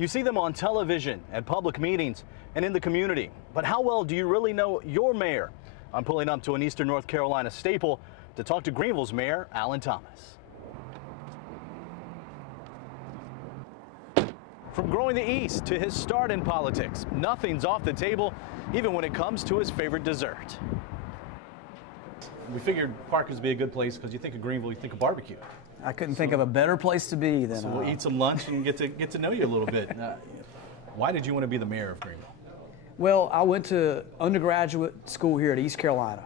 You see them on television, at public meetings, and in the community. But how well do you really know your mayor? I'm pulling up to an Eastern North Carolina staple to talk to Greenville's Mayor, Alan Thomas. From growing the East to his start in politics, nothing's off the table, even when it comes to his favorite dessert. We figured Parker's would be a good place because you think of Greenville, you think of barbecue. I couldn't think of a better place to be than. So we'll eat some lunch and get to know you a little bit. Why did you want to be the mayor of Greenville? Well, I went to undergraduate school here at East Carolina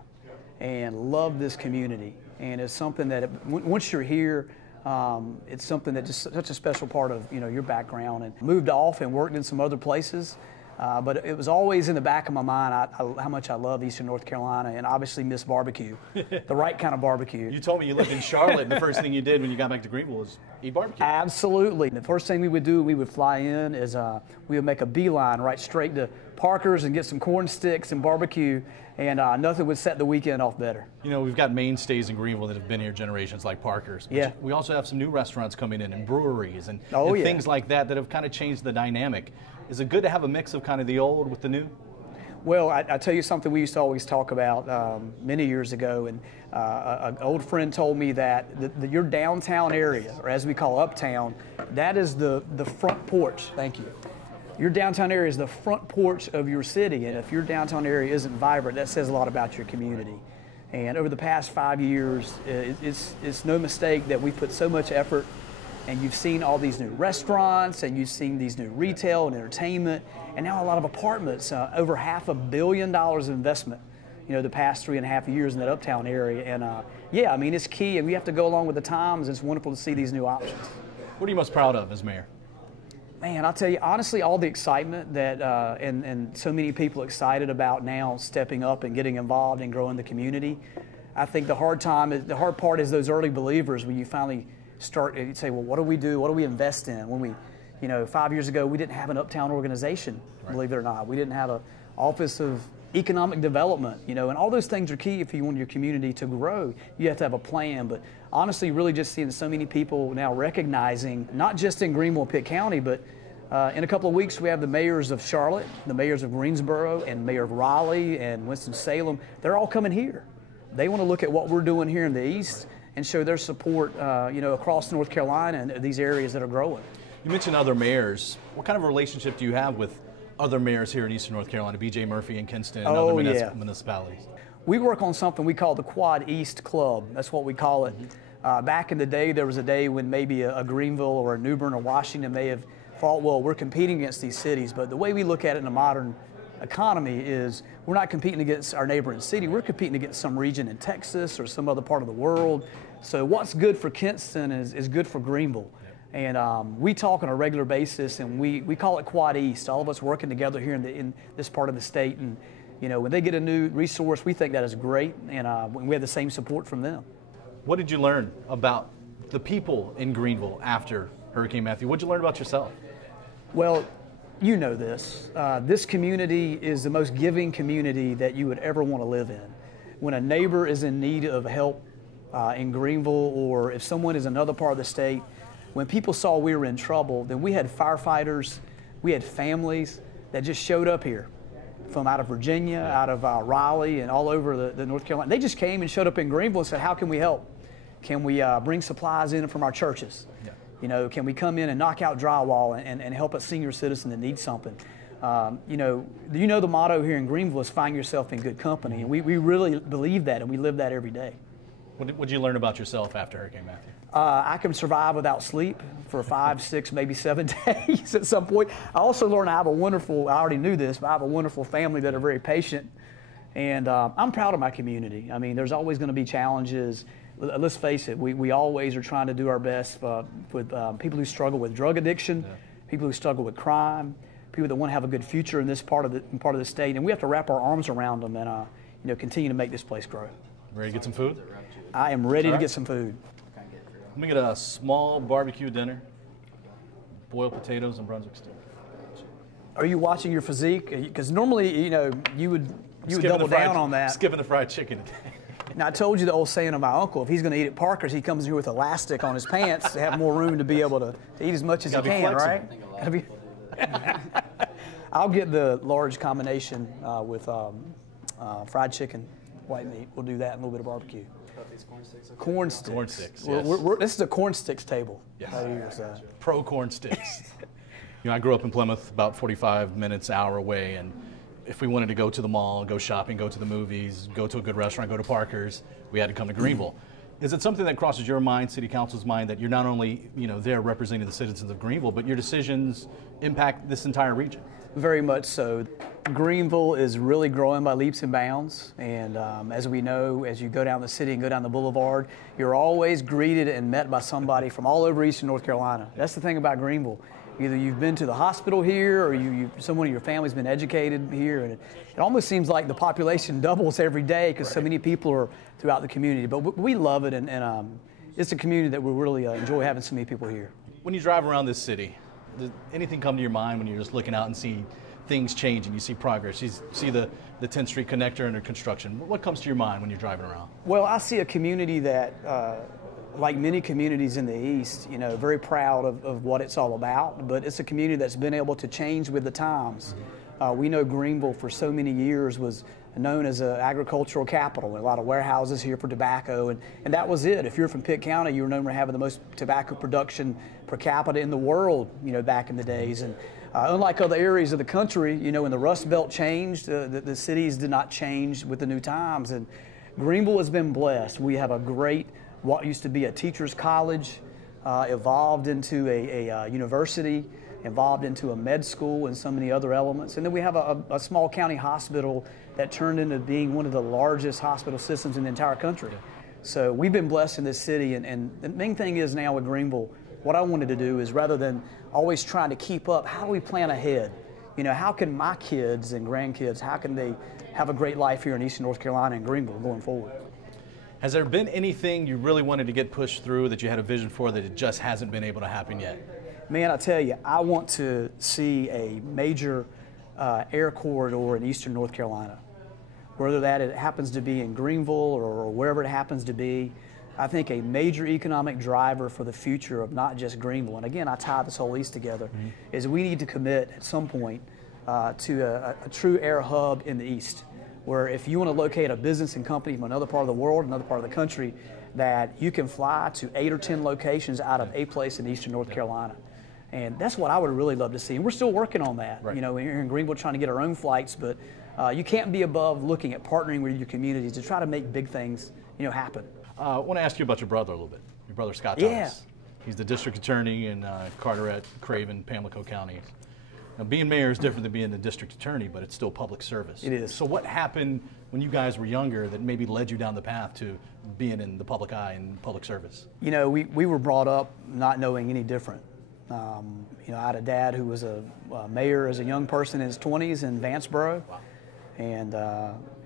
and loved this community. And it's something that once you're here, it's something that just such a special part of your background. And moved off and worked in some other places. But it was always in the back of my mind how much I love Eastern North Carolina and obviously miss barbecue, the right kind of barbecue. You told me you lived in Charlotte and the first thing you did when you got back to Greenville was eat barbecue. Absolutely. The first thing we would do, we would fly in, is we would make a beeline right straight to Parker's and get some corn sticks and barbecue, and nothing would set the weekend off better. We've got mainstays in Greenville that have been here generations like Parker's. But yeah. We also have some new restaurants coming in and breweries and yeah. things like that have kind of changed the dynamic. Is it good to have a mix of kind of the old with the new? Well, I tell you something we used to always talk about many years ago, and an old friend told me that your downtown area, or as we call uptown, that is the front porch. Thank you. Your downtown area is the front porch of your city, and if your downtown area isn't vibrant, that says a lot about your community. And over the past 5 years, it's no mistake that we put so much effort. And you've seen all these new restaurants, and you've seen these new retail and entertainment, and now a lot of apartments, over $500 million of investment, the past 3.5 years in that uptown area. And yeah, I mean, it's key, and we have to go along with the times. It's wonderful to see these new options. What are you most proud of as mayor? Man, I'll tell you, honestly, all the excitement that, and so many people excited about now stepping up and getting involved and growing the community. I think the hard part is those early believers when you finally start and say, well, what do we do? What do we invest in? When we, 5 years ago, we didn't have an uptown organization, right. Believe it or not. We didn't have an Office of Economic Development, and all those things are key if you want your community to grow. You have to have a plan, but honestly, really just seeing so many people now recognizing, not just in Greenville, Pitt County, but in a couple of weeks, we have the mayors of Charlotte, the mayors of Greensboro, and Mayor of Raleigh and Winston-Salem. They're all coming here. They want to look at what we're doing here in the East and show their support, across North Carolina and these areas that are growing. You mentioned other mayors. What kind of a relationship do you have with other mayors here in Eastern North Carolina, B.J. Murphy and Kinston and other municipalities? We work on something we call the Quad East Club. That's what we call it. Back in the day, there was a day when maybe a Greenville or a New Bern or Washington may have thought, well, we're competing against these cities. But the way we look at it in a modern economy is we're not competing against our neighboring city. We're competing against some region in Texas or some other part of the world. So what's good for Kinston is good for Greenville. Yep. And we talk on a regular basis, and we call it Quad East, all of us working together here in this part of the state. And when they get a new resource, we think that is great, and we have the same support from them. What did you learn about the people in Greenville after Hurricane Matthew? What did you learn about yourself? Well, you know this. This community is the most giving community that you would ever want to live in. When a neighbor is in need of help in Greenville, or if someone is in another part of the state, when people saw we were in trouble, then we had firefighters, we had families that just showed up here from out of Virginia, out of Raleigh, and all over the North Carolina. They just came and showed up in Greenville and said, how can we help? Can we bring supplies in from our churches? Yeah. Can we come in and knock out drywall and help a senior citizen that needs something? The motto here in Greenville is find yourself in good company. And we really believe that, and we live that every day. What did you learn about yourself after Hurricane Matthew? I can survive without sleep for 5, 6, maybe 7 days at some point. I also learned I already knew this, but I have a wonderful family that are very patient. And I'm proud of my community. I mean, there's always going to be challenges. Let's face it, we always are trying to do our best with people who struggle with drug addiction, people who struggle with crime, people that want to have a good future in this part of the state. And we have to wrap our arms around them and continue to make this place grow. Ready to get some food? I am ready to get some food. Let me get a small barbecue dinner, boiled potatoes and Brunswick steak. Are you watching your physique? Because normally, you would double down on that. Skipping the fried chicken today. Now, I told you the old saying of my uncle, if he's going to eat at Parker's, he comes in here with elastic on his pants to have more room to be able to eat as much as he can, right? I'll get the large combination with fried chicken, white meat. We'll do that and a little bit of barbecue. Corn sticks. Corn sticks. Yes. This is a corn sticks table. Yes. Right here, so. Pro corn sticks. You know, I grew up in Plymouth, about 45 minutes, hour away, and if we wanted to go to the mall, go shopping, go to the movies, go to a good restaurant, go to Parker's, we had to come to Greenville. Is it something that crosses your mind, City Council's mind, that you're not only, you know, there representing the citizens of Greenville, but your decisions impact this entire region? Very much so. Greenville is really growing by leaps and bounds, and as we know, as you go down the city and go down the boulevard, you're always greeted and met by somebody from all over Eastern North Carolina. That's the thing about Greenville. Either you've been to the hospital here, or someone in your family's been educated here, and it almost seems like the population doubles every day because so many people are throughout the community. But we love it, and it's a community that we really enjoy having so many people here. When you drive around this city, does anything come to your mind when you're just looking out and see things changing, you see progress, you see the 10th Street connector under construction? What comes to your mind when you're driving around? Well, I see a community that, like many communities in the East, you know, very proud of what it's all about, but it's a community that's been able to change with the times. We know Greenville for so many years was known as an agricultural capital. A lot of warehouses here for tobacco, and that was it. If you're from Pitt County, you were known for having the most tobacco production per capita in the world, you know, back in the days. And unlike other areas of the country, you know, when the Rust Belt changed, the cities did not change with the new times. And Greenville has been blessed. We have a great, what used to be a teacher's college, evolved into a university, evolved into a med school and so many other elements. And then we have a small county hospital that turned into being one of the largest hospital systems in the entire country. So we've been blessed in this city, and the main thing is now with Greenville, what I wanted to do is, rather than always trying to keep up, how do we plan ahead? You know, how can my kids and grandkids, how can they have a great life here in Eastern North Carolina and Greenville going forward? Has there been anything you really wanted to get pushed through that you had a vision for that it just hasn't been able to happen yet? Man, I tell you, I want to see a major air corridor in Eastern North Carolina. Whether that it happens to be in Greenville or wherever it happens to be, I think a major economic driver for the future of not just Greenville, and again, I tie this whole East together, is we need to commit at some point to a true air hub in the East, where if you want to locate a business and company from another part of the world, another part of the country, that you can fly to 8 or 10 locations out of a place in Eastern North Carolina. And that's what I would really love to see. And we're still working on that. Right. You know, we're here in Greenville trying to get our own flights, but you can't be above looking at partnering with your communities to try to make big things, you know, happen. I want to ask you about your brother a little bit. Your brother, Scott Thomas. He's the district attorney in Carteret, Craven, Pamlico counties. Now, being mayor is different than being the district attorney, but it's still public service. It is. So what happened when you guys were younger that maybe led you down the path to being in the public eye and public service? You know, we were brought up not knowing any different. You know, I had a dad who was a mayor as a young person in his 20s in Vanceboro. Wow.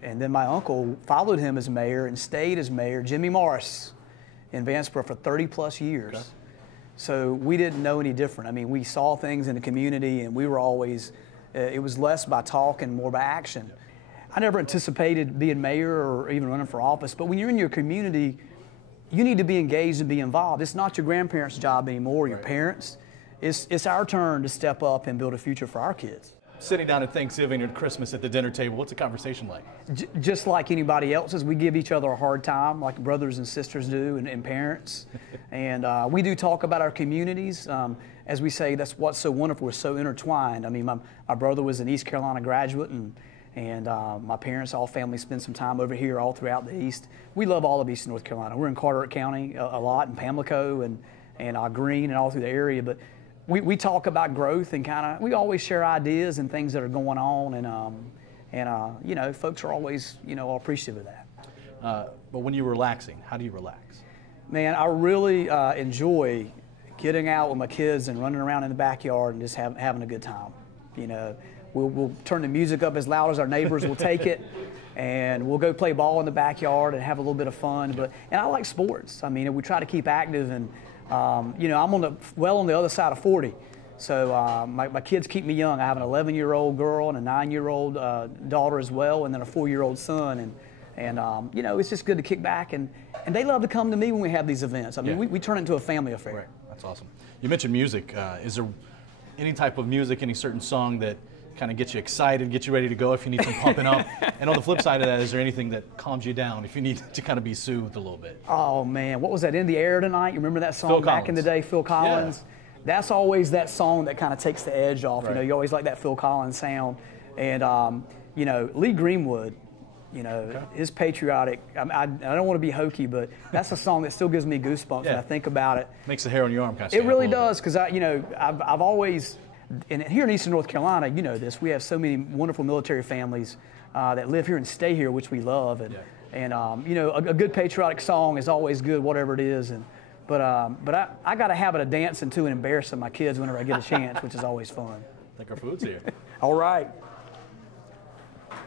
And then my uncle followed him as mayor and stayed as mayor, Jimmy Morris, in Vanceboro for 30 plus years. Okay. So we didn't know any different. I mean, we saw things in the community, and we were always, it was less by talk and more by action. I never anticipated being mayor or even running for office, but when you're in your community, you need to be engaged and be involved. It's not your grandparents' job anymore, your parents. It's our turn to step up and build a future for our kids. Sitting down at Thanksgiving or Christmas at the dinner table, what's the conversation like? Just like anybody else's, we give each other a hard time, like brothers and sisters do, and parents. And we do talk about our communities. As we say, that's what's so wonderful. We're so intertwined. I mean, my brother was an East Carolina graduate, and my parents, all family, spend some time over here all throughout the East. We love all of East North Carolina. We're in Carteret County a lot, in Pamlico and Greene and all through the area. But we talk about growth and we always share ideas and things that are going on, and you know, folks are always, you know, appreciative of that. But when you're relaxing, how do you relax? Man, I really enjoy getting out with my kids and running around in the backyard and just having a good time. You know, we'll turn the music up as loud as our neighbors will take it, and we'll go play ball in the backyard and have a little bit of fun. And I like sports. I mean, we try to keep active, and you know, I'm on the other side of 40, so my kids keep me young. I have an 11-year-old girl and a 9-year-old daughter as well, and then a 4-year-old son. And you know, it's just good to kick back, and they love to come to me when we have these events. I mean, we turn it into a family affair. Right. That's awesome. You mentioned music. Is there any type of music, any certain song that kind of gets you excited, gets you ready to go if you need some pumping up? And on the flip side of that, is there anything that calms you down if you need to kind of be soothed a little bit? Oh man, what was that, In the Air Tonight? You remember that song back in the day, Phil Collins? Yeah. That's always that song that kind of takes the edge off. Right. You know, you always like that Phil Collins sound. And, you know, Lee Greenwood, you know, his patriotic, I don't want to be hokey, but that's a song that still gives me goosebumps when I think about it. Makes the hair on your arm kind of stand It really does, because you know, I've always, and here in Eastern North Carolina, you know this, we have so many wonderful military families that live here and stay here, which we love. And you know, a good patriotic song is always good, whatever it is. But I got a habit of dancing to and embarrassing my kids whenever I get a chance, which is always fun. I think our food's here. All right.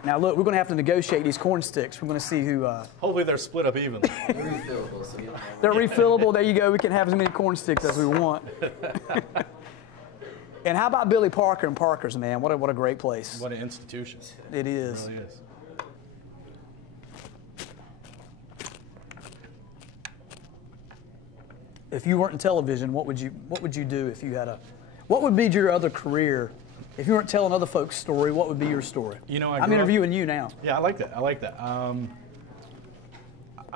Now look, we're going to have to negotiate these corn sticks. We're going to see who. Hopefully they're split up evenly. They're refillable, so you don't have They're refillable. There you go. We can have as many corn sticks as we want. And how about Billy Parker and Parker's, man? What a great place. What an institution. It is. It really is. If you weren't in television, what would you do if you had a? What would be your other career? If you weren't telling other folks' story, what would be your story? You know, I'm interviewing you now. Yeah, I like that. I like that. I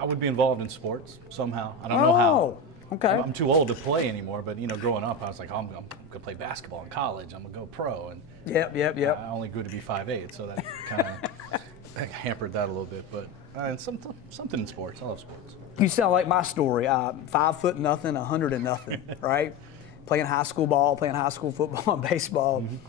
would be involved in sports somehow. I don't know how. Okay. I'm too old to play anymore, but you know, growing up, I was like, I'm gonna play basketball in college. I'm gonna go pro, and Yep. I only grew to be 5'8", so that kind of hampered that a little bit. But and something in sports. I love sports. You sound like my story. 5 foot nothing, 100 and nothing, right? Playing high school ball, playing high school football and baseball, and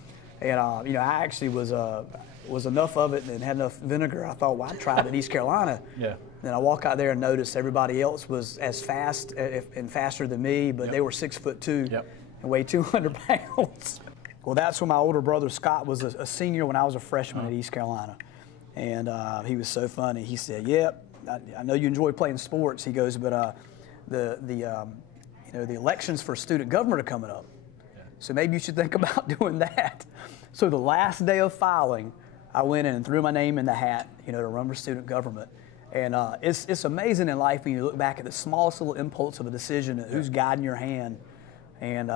you know, I actually was enough of it and had enough vinegar. I thought, well, I tried it at East Carolina. Yeah. Then I walk out there and notice everybody else was as fast and faster than me, but they were 6'2" and weighed 200 pounds. Well, that's when my older brother Scott was a senior when I was a freshman at East Carolina, and he was so funny. He said, "Yep, I know you enjoy playing sports." He goes, "But you know, the elections for student government are coming up, so maybe you should think about doing that." So the last day of filing, I went in and threw my name in the hat, you know, to run for student government. And it's amazing in life when you look back at the smallest little impulse of a decision, who's guiding your hand, and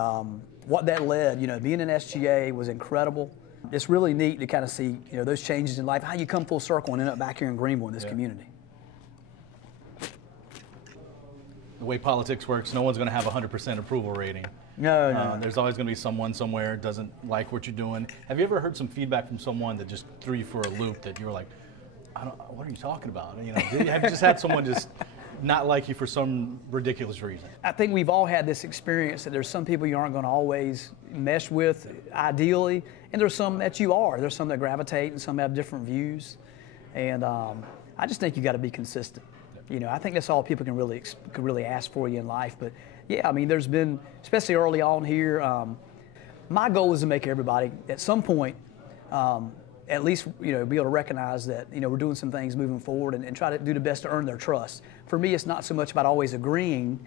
what that led. You know, being in SGA was incredible. It's really neat to kind of see, you know, those changes in life, how you come full circle and end up back here in Greenville in this community. The way politics works, no one's going to have a 100% approval rating. No. There's always going to be someone somewhere doesn't like what you're doing. Have you ever heard some feedback from someone that just threw you for a loop that you were like, what are you talking about? You know, have you just had someone just not like you for some ridiculous reason? I think we've all had this experience that there's some people you aren't going to always mesh with ideally, and there's some that you are. There's some that gravitate and some have different views. And I just think you got to be consistent. You know, I think that's all people can really ask for you in life. But yeah, I mean, there's been, especially early on here, my goal is to make everybody at some point at least, you know, be able to recognize that, you know, we're doing some things moving forward and try to do the best to earn their trust. For me, it's not so much about always agreeing.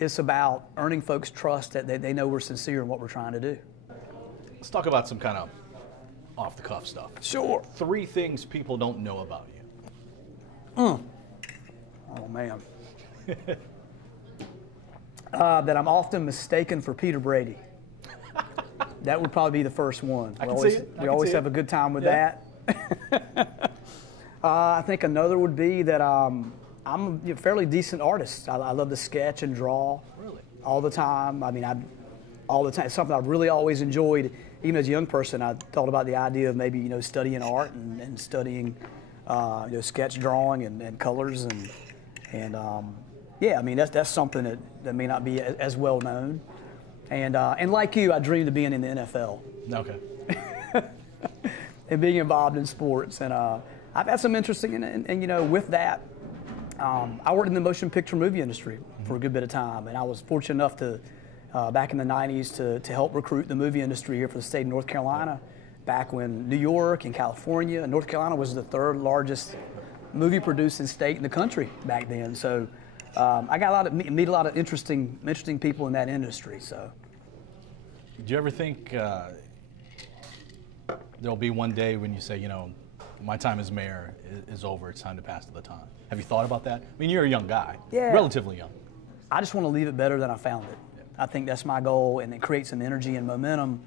It's about earning folks' trust that they know we're sincere in what we're trying to do. Let's talk about some kind of off-the-cuff stuff. Sure. 3 things people don't know about you. Oh, man. That I'm often mistaken for Peter Brady. That would probably be the first one. We always have a good time with that. I think another would be that I'm a fairly decent artist. I love to sketch and draw. Really? All the time. I mean, all the time. It's something I've really always enjoyed. Even as a young person, I thought about the idea of maybe, you know, studying art and studying, you know, sketch drawing and colors and yeah, I mean, that's something that may not be as well known. And like you, I dreamed of being in the NFL. Okay. And being involved in sports. And I've had some interesting, and you know, with that, I worked in the motion picture movie industry for a good bit of time. And I was fortunate enough to, back in the 90s, to help recruit the movie industry here for the state of North Carolina, back when New York and California, and North Carolina was the 3rd largest movie producing state in the country back then. So I got meet a lot of interesting people in that industry. So, do you ever think there'll be one day when you say, you know, my time as mayor is over, it's time to pass the baton? Have you thought about that? I mean, you're a young guy, relatively young. I just want to leave it better than I found it. I think that's my goal, and it creates some energy and momentum.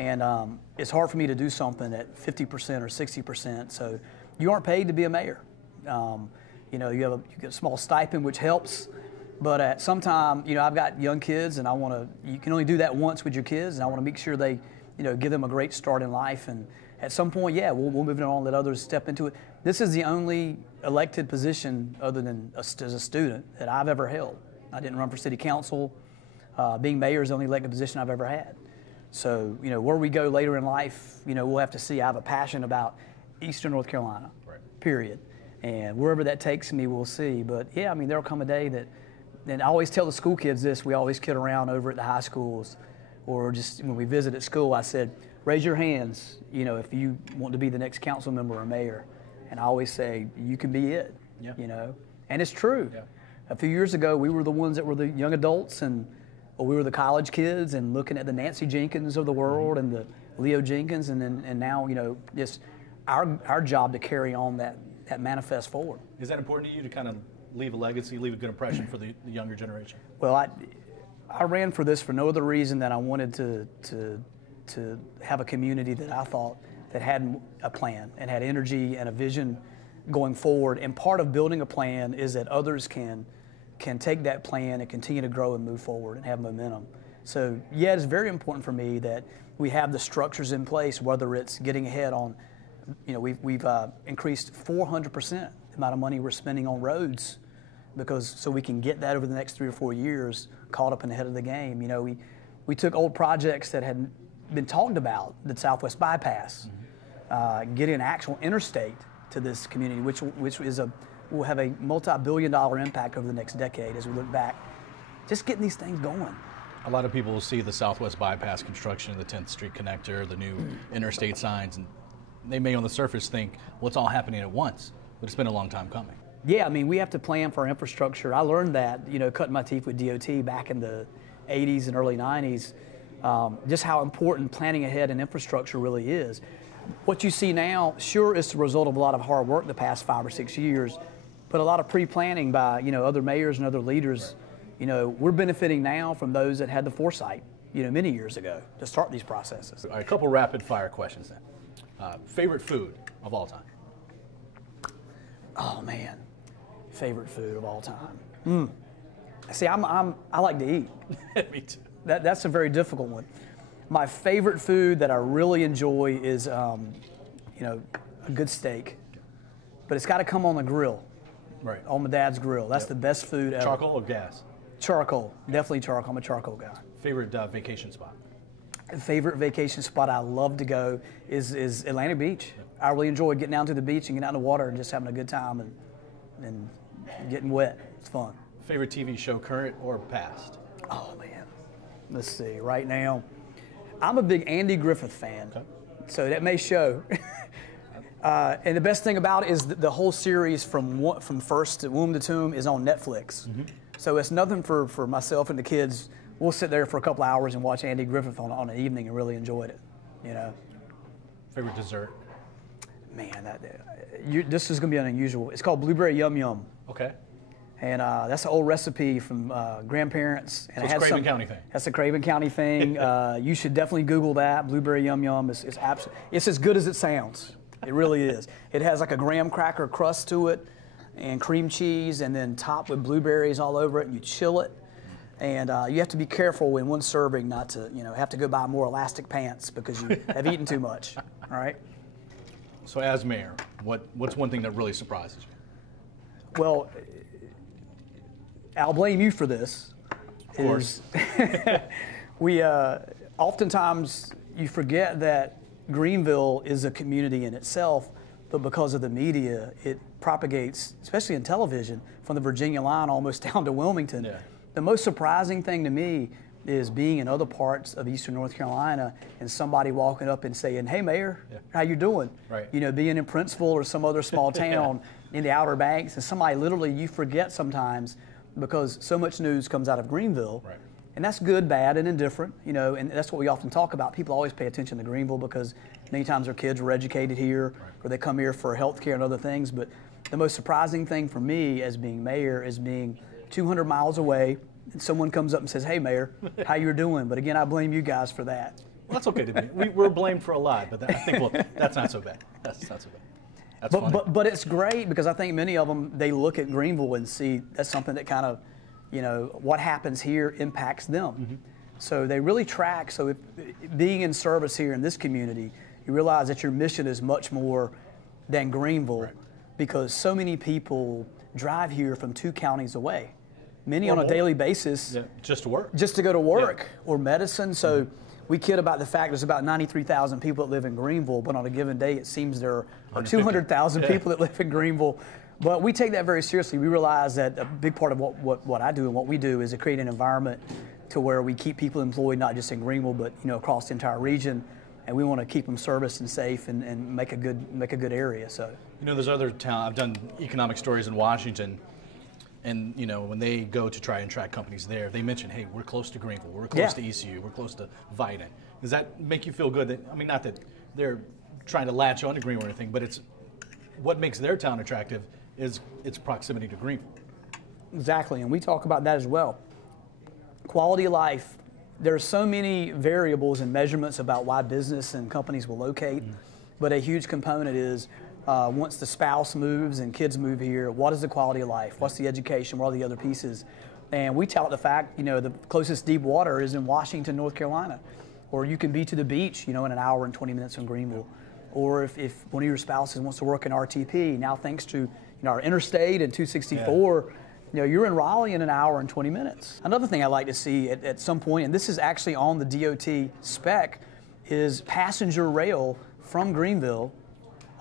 And it's hard for me to do something at 50% or 60%. So you aren't paid to be a mayor. You know, you get a small stipend, which helps. But at some time, you know, I've got young kids, and you can only do that once with your kids, and I want to make sure they, you know, give them a great start in life. And at some point, yeah, we'll move it on, let others step into it. This is the only elected position other than as a student that I've ever held. I didn't run for city council. Being mayor is the only elected position I've ever had. So, you know, where we go later in life, you know, we'll have to see. I have a passion about Eastern North Carolina, period. And wherever that takes me, we'll see. But yeah, I mean, there'll come a day that, and I always tell the school kids this, we always kid around over at the high schools, or just when we visit at school, I said, raise your hands, you know, if you want to be the next council member or mayor. And I always say, you can be it, you know. And it's true. Yeah. A few years ago, we were the ones that were the young adults, and we were the college kids, and looking at the Nancy Jenkins of the world and the Leo Jenkins, and now, you know, just our job to carry on that manifest forward. Is that important to you to kind of leave a legacy, leave a good impression for the younger generation? Well, I ran for this for no other reason than I wanted to have a community that I thought that had a plan and had energy and a vision going forward. And part of building a plan is that others can take that plan and continue to grow and move forward and have momentum. So yeah, it's very important for me that we have the structures in place, whether it's getting ahead on, you know, we've increased 400% the amount of money we're spending on roads, so we can get that over the next 3 or 4 years, caught up and ahead of the game. You know, we took old projects that had been talked about, the Southwest Bypass, getting an actual interstate to this community, which will have a multi-billion-dollar impact over the next decade as we look back. Just getting these things going. A lot of people will see the Southwest Bypass construction, the 10th Street connector, the new interstate signs, and they may on the surface think, well, it's all happening at once, but it's been a long time coming. Yeah, I mean, we have to plan for our infrastructure. I learned that, you know, cutting my teeth with DOT back in the 80s and early 90s, just how important planning ahead in infrastructure really is. What you see now, sure, is the result of a lot of hard work the past 5 or 6 years, but a lot of pre-planning by, you know, other mayors and other leaders. You know, we're benefiting now from those that had the foresight, you know, many years ago to start these processes. All right, a couple rapid fire questions then. Favorite food of all time? Oh man, favorite food of all time. See, I like to eat. Me too. That's a very difficult one. My favorite food that I really enjoy is, you know, a good steak, but it's got to come on the grill. Right. On my dad's grill. That's the best food ever. Charcoal or gas? Charcoal. Definitely charcoal. I'm a charcoal guy. Favorite vacation spot? Favorite vacation spot I love to go is Atlantic Beach. I really enjoy getting down to the beach and getting out in the water and just having a good time and getting wet. It's fun. Favorite TV show, current or past? Oh man, let's see. Right now, I'm a big Andy Griffith fan, so that may show. And the best thing about it is the whole series from first to womb to tomb is on Netflix. So it's nothing for myself and the kids. We'll sit there for a couple hours and watch Andy Griffith on an evening and really enjoyed it. You know. Favorite dessert? Man, this is going to be unusual. It's called Blueberry Yum Yum. Okay. And that's an old recipe from grandparents. And so it's a Craven County thing. That's a Craven County thing. You should definitely Google that. Blueberry Yum Yum is it's as good as it sounds. It really is. It has like a graham cracker crust to it and cream cheese, and then topped with blueberries all over it, and you chill it. And you have to be careful in one serving not to, you know, have to go buy more elastic pants because you have eaten too much. All right. So as mayor, what's one thing that really surprises you? Well, I'll blame you for this. Of course. We oftentimes you forget that Greenville is a community in itself, but because of the media, it propagates, especially in television, from the Virginia line almost down to Wilmington. Yeah. The most surprising thing to me is being in other parts of Eastern North Carolina and somebody walking up and saying, "Hey, Mayor, how you doing?" Right. You know, being in Princeville or some other small town in the Outer Banks, and somebody literally you forget sometimes because so much news comes out of Greenville. Right. And that's good, bad, and indifferent, you know, and that's what we often talk about. People always pay attention to Greenville because many times their kids were educated here, or they come here for health care and other things. But the most surprising thing for me as being mayor is being 200 miles away, and someone comes up and says, "Hey, Mayor, how you're doing?" But again, I blame you guys for that. Well, that's okay to be. We're blamed for a lot, but I think, well, that's not so bad. That's not so bad. That's funny. But it's great because I think many of them, they look at Greenville and see that's something that kind of, you know, what happens here impacts them. Mm-hmm. So they really track. So if, being in service here in this community, you realize that your mission is much more than Greenville, right, because so many people drive here from 2 counties away. Many on a daily basis. Yeah, just to work. Just to go to work, yeah, or medicine. So we kid about the fact there's about 93,000 people that live in Greenville, but on a given day it seems there are 200,000 people that live in Greenville. But we take that very seriously. We realize that a big part of what I do and what we do is to create an environment to where we keep people employed, not just in Greenville, but across the entire region. And we want to keep them serviced and safe and make a good area. So there's other towns. I've done economic stories in Washington, and when they go to try and track companies there, they mention, hey, we're close to Greenville, we're close to ECU, we're close to Vidant. Does that make you feel good? That, not that they're trying to latch on to Greenville or anything, but it's what makes their town attractive is its proximity to Greenville. Exactly, and we talk about that as well. Quality of life. There are so many variables and measurements about why business and companies will locate, but a huge component is once the spouse moves and kids move here, what is the quality of life? What's the education? What are the other pieces? And we tout the fact, the closest deep water is in Washington, North Carolina, or you can be to the beach, in an hour and 20 minutes from Greenville. Or if one of your spouses wants to work in RTP, now thanks to our interstate and 264, you're in Raleigh in an hour and 20 minutes. Another thing I like to see at some point, and this is actually on the DOT spec, is passenger rail from Greenville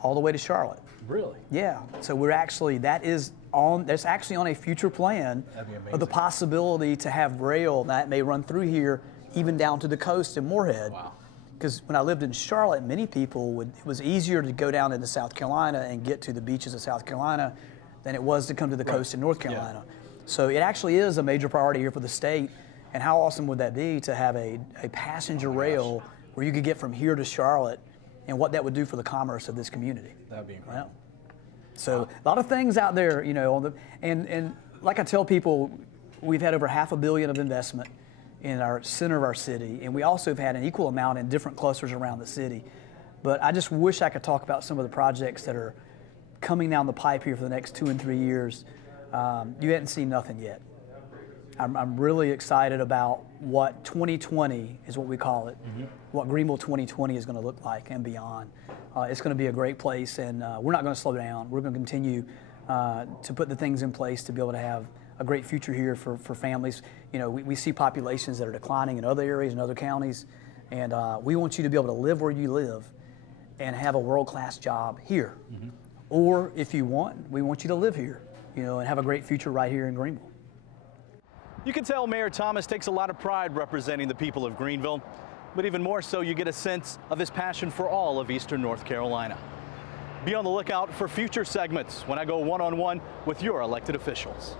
all the way to Charlotte. Really? Yeah. So that's actually on a future plan of the possibility to have rail that may run through here, even down to the coast in Moorhead. Wow. Because when I lived in Charlotte, many people it was easier to go down into South Carolina and get to the beaches of South Carolina than it was to come to the coast in North Carolina. Yeah. So it actually is a major priority here for the state. And how awesome would that be to have a passenger rail where you could get from here to Charlotte, and what that would do for the commerce of this community. That would be incredible. Yeah. So a lot of things out there, and like I tell people, we've had over $500 million of investment in our center of our city, and we also have had an equal amount in different clusters around the city. But I just wish I could talk about some of the projects that are coming down the pipe here for the next 2 and 3 years. You hadn't seen nothing yet. I'm really excited about what 2020 is what we call it, what Greenville 2020 is going to look like and beyond. It's going to be a great place, and we're not going to slow down. We're going to continue to put the things in place to be able to have a great future here for families. We see populations that are declining in other areas and other counties, and we want you to be able to live where you live and have a world-class job here. Or if you want, we want you to live here, and have a great future right here in Greenville. You can tell Mayor Thomas takes a lot of pride representing the people of Greenville, but even more so, you get a sense of his passion for all of Eastern North Carolina. Be on the lookout for future segments when I go one-on-one with your elected officials.